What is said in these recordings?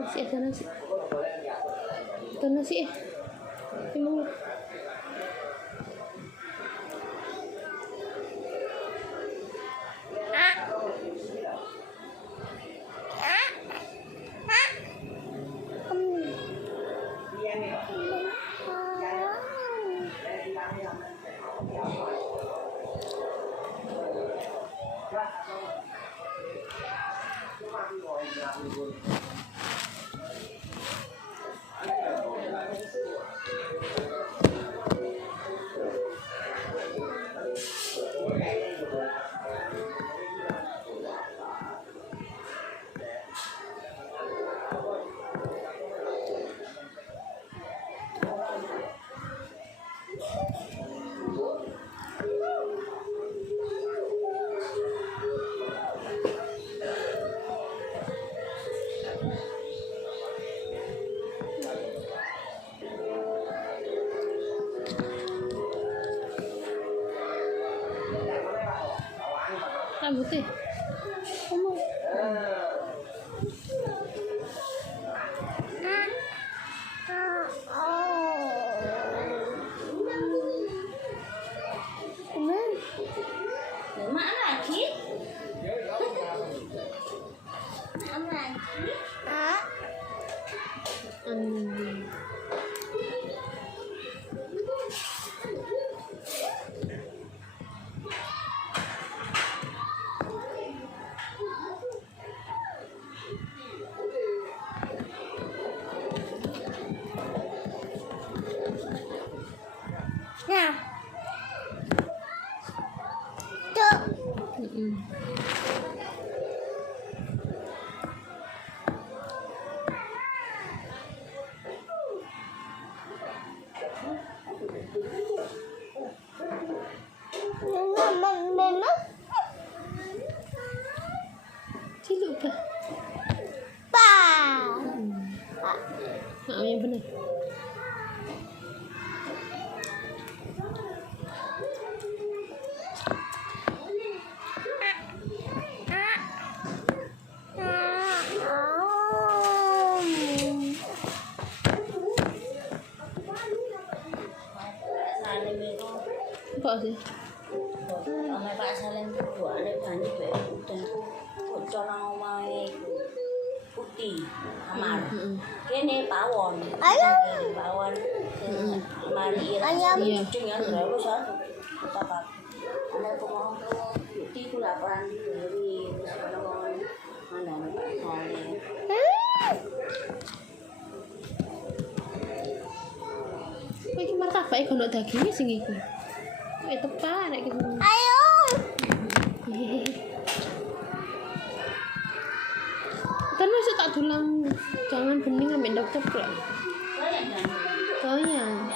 Nasi ada nasi. Ada nasi Emang rambutnya kamu Mak lagi? Am lagi? Nah. Tuh. Mama. Ciluk dah. Pa. Yang benar. Apa sih? Ame Pak Salim buane banyu bae udah bocor nang omahe iku. Putih, amar. Kene pawon. Ayo. Pawon. Mari Ayam. Iya. Cing ya terus apa? Ana kok putih ku laporan dari sono mana soalnya. Kok iki martabak ono dagingnya sing iku. Tepat nek iki. Ayo. Kan masih tak dulang jangan bening ambek dokter kok. Soalnya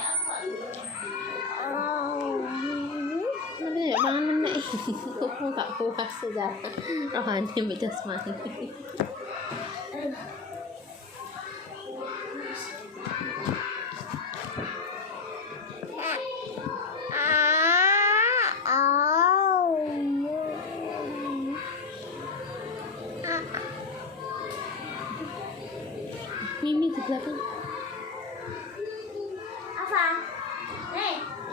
nanti ya mangan nek kok gak puas saja. Rohani ambek jasmani. Mimi di belakang. Apa?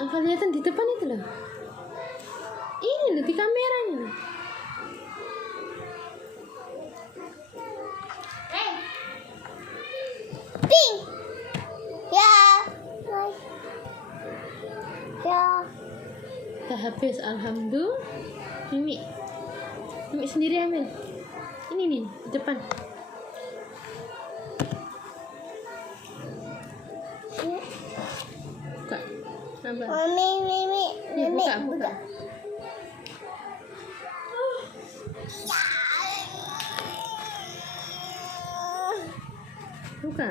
Apa kelihatan di depan itu loh. Ini loh di kamera ini loh. Ping. Ya. Ya. Udah habis alhamdulillah. Mimi. Mimi sendiri ambil. Ini nih, di depan. Buka. Nambah. Mami. Ya, buka. Buka.